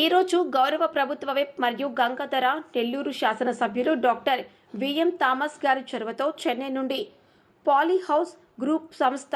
ఈరోజు గౌరవ ప్రభుత్వ విప్ మరియు గంగాధర నెల్లూరు శాసనసభ్యులు డాక్టర్ విఎం థామస్ గారి చొరవతో చెన్నై నుండి పాలీహౌస్ గ్రూప్ సంస్థ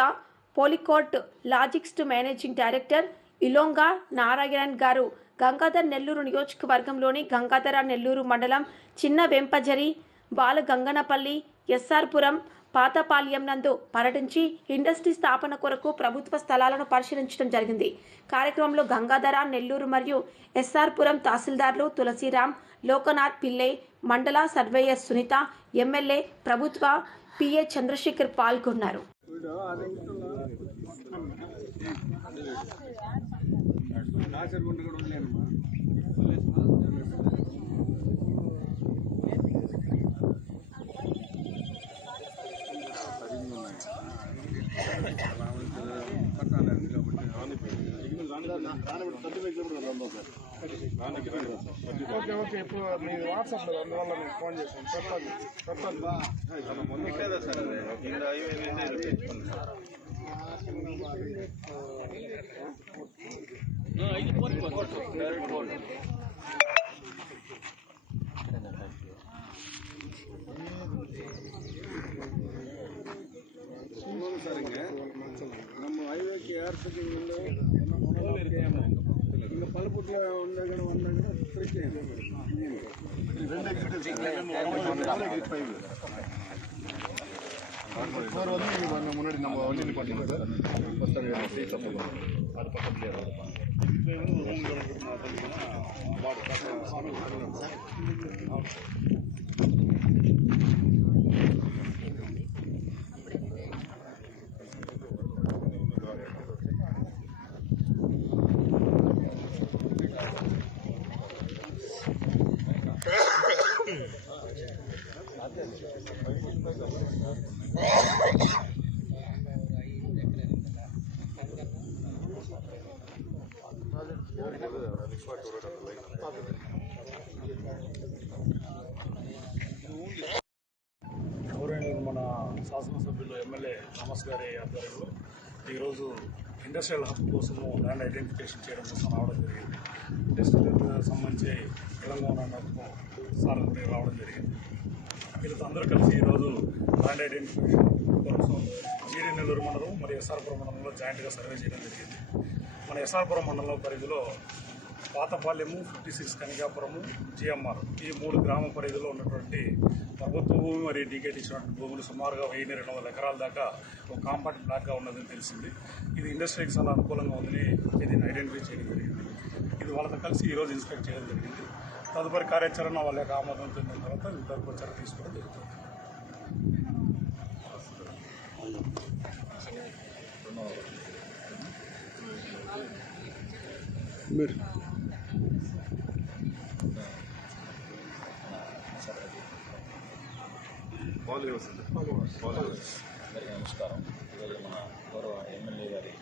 పోలికోట్ లాజిస్టిక్స్ మేనేజింగ్ డైరెక్టర్ ఇలోంగా నారాయణన్ గారు గంగాధర నెల్లూరు నియోజకవర్గంలోని గంగాధర నెల్లూరు మండలం చిన్న వెంపజరి బాలగంగనపల్లి ఎస్ఆర్పురం పాతపాల్యం నందు పర్యటించి ఇండస్ట్రీ స్థాపన కొరకు ప్రభుత్వ స్థలాలను పరిశీలించడం జరిగింది. కార్యక్రమంలో గంగాధర నెల్లూరు మరియు ఎస్ఆర్పురం తహసీల్దార్లు తులసిరామ్, లోకనాథ్ పిల్లై, మండల సర్వేయర్ సునీత, ఎమ్మెల్యే ప్రభుత్వ పిఏ చంద్రశేఖర్ పాల్గొన్నారు. ఓకే ఇప్పుడు మీ వాట్సాప్లో అందువల్ల నేను ఫోన్ చేశాను. చెప్పండి நம்ம ஹைவேக்கு ஏறத்துக்கு இந்த பழுப்புட்டில் வந்தாங்க பிரச்சனை முன்னாடி நம்ம வண்டி பண்ணிக்கலாம் சார். அது பக்கத்துலேயே గౌరవనీయులు మన శాసనసభ్యులు ఎమ్మెల్యే థామస్ గారి ఆధ్వర్యంలో ఈరోజు ఇండస్ట్రియల్ హబ్ కోసము ల్యాండ్ ఐడెంటిఫికేషన్ చేయడం కోసం రావడం జరిగింది. ఇండస్ట్రియల్ సంబంధించి తెలంగాణ సార్ రావడం జరిగింది. వీళ్ళతో అందరూ కలిసి ఈరోజు ల్యాండ్ ఐడెంటిఫికేషన్ కోసం జీడీ నెల్లూరు మండలం మరియు ఎస్ఆర్పురం మండలంలో జాయింట్గా సర్వే చేయడం జరిగింది. మన ఎస్ఆర్పురం మండలం పరిధిలో పాతపాల్యము, 56 కనికాపురము, జిఎంఆర్ ఈ 3 గ్రామ పరిధిలో ఉన్నటువంటి ప్రభుత్వ భూమి మరియు డీకేట్ ఇచ్చినటువంటి భూములు సుమారుగా 1200 ఎకరాల దాకా ఒక కాంపాక్ట్ బ్లాక్గా ఉన్నదని తెలిసింది. ఇది ఇండస్ట్రీకి చాలా అనుకూలంగా ఉందని దీన్ని ఐడెంటిఫై చేయడం జరిగింది. ఇది వాళ్ళతో కలిసి ఈరోజు ఇన్స్పెక్ట్ చేయడం జరిగింది. తదుపరి కార్యాచరణ వాళ్ళ యొక్క ఆమోదం చెందిన తర్వాత తదుపరి చర్య తీసుకోవడం జరుగుతుంది. అందరికీ నమస్కారం. ఈరోజు మన గౌరవ ఎమ్మెల్యే గారి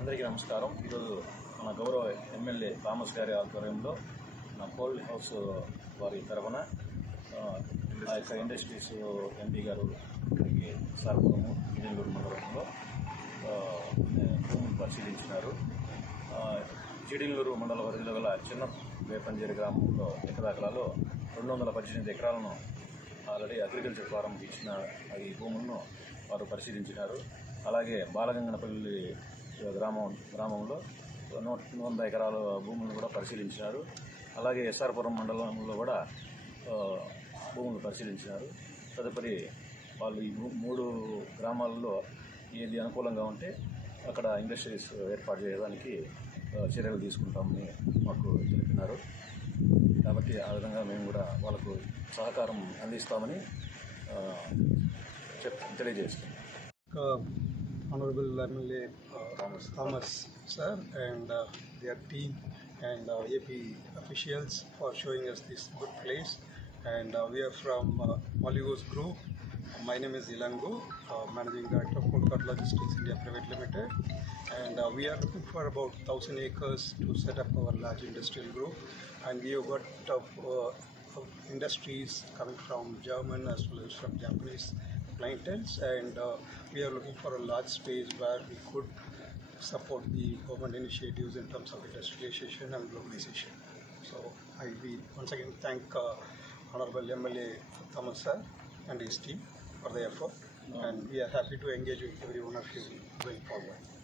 అందరికీ నమస్కారం. ఈరోజు మన గౌరవ ఎమ్మెల్యే థామస్ గారి ఆధ్వర్యంలో మన పోల్ హౌస్ వారి తరఫున ఆ యొక్క ఇండస్ట్రీస్ ఎంపీ గారు ఇక్కడికి సార్పురము నెల్లూరు మండలంలో భూములు పరిశీలించినారు. జీడీనెల్లూరు మండల పరిధిలో గల చిన్న వేపంజేరి గ్రామంలో ఎకరాలలో 218 ఎకరాలను ఆల్రెడీ అగ్రికల్చర్ ఫారంకి ఇచ్చిన ఈ భూములను వారు పరిశీలించినారు. అలాగే బాలగంగనపల్లి గ్రామంలో 100 ఎకరాల భూములను కూడా పరిశీలించినారు. అలాగే ఎస్ఆర్పురం మండలంలో కూడా భూములు పరిశీలించినారు. తదుపరి వాళ్ళు ఈ 3 గ్రామాలలో ఏది అనుకూలంగా ఉంటే అక్కడ ఇండస్ట్రీస్ ఏర్పాటు చేయడానికి చర్యలు తీసుకుంటామని మాకు తెలిపినారు. కాబట్టి ఆ విధంగా మేము కూడా వాళ్ళకు సహకారం అందిస్తామని తెలియజేస్తాం. Honorable MLA Thomas sir and their team and AP officials for showing us this good place, and we are from Polyhouse Group. My name is Ilango, Managing Director of Polycoat Logistics India Private Limited, and we are looking for about 1,000 acres to set up our large industrial group, and we have got industries coming from German as well as from Japanese clientele, and we are looking for a large space where we could support the government initiatives in terms of industrialization and globalization. So we once again thank Honorable MLA Thomas sir and his team for the effort, and we are happy to engage with every one of you going forward.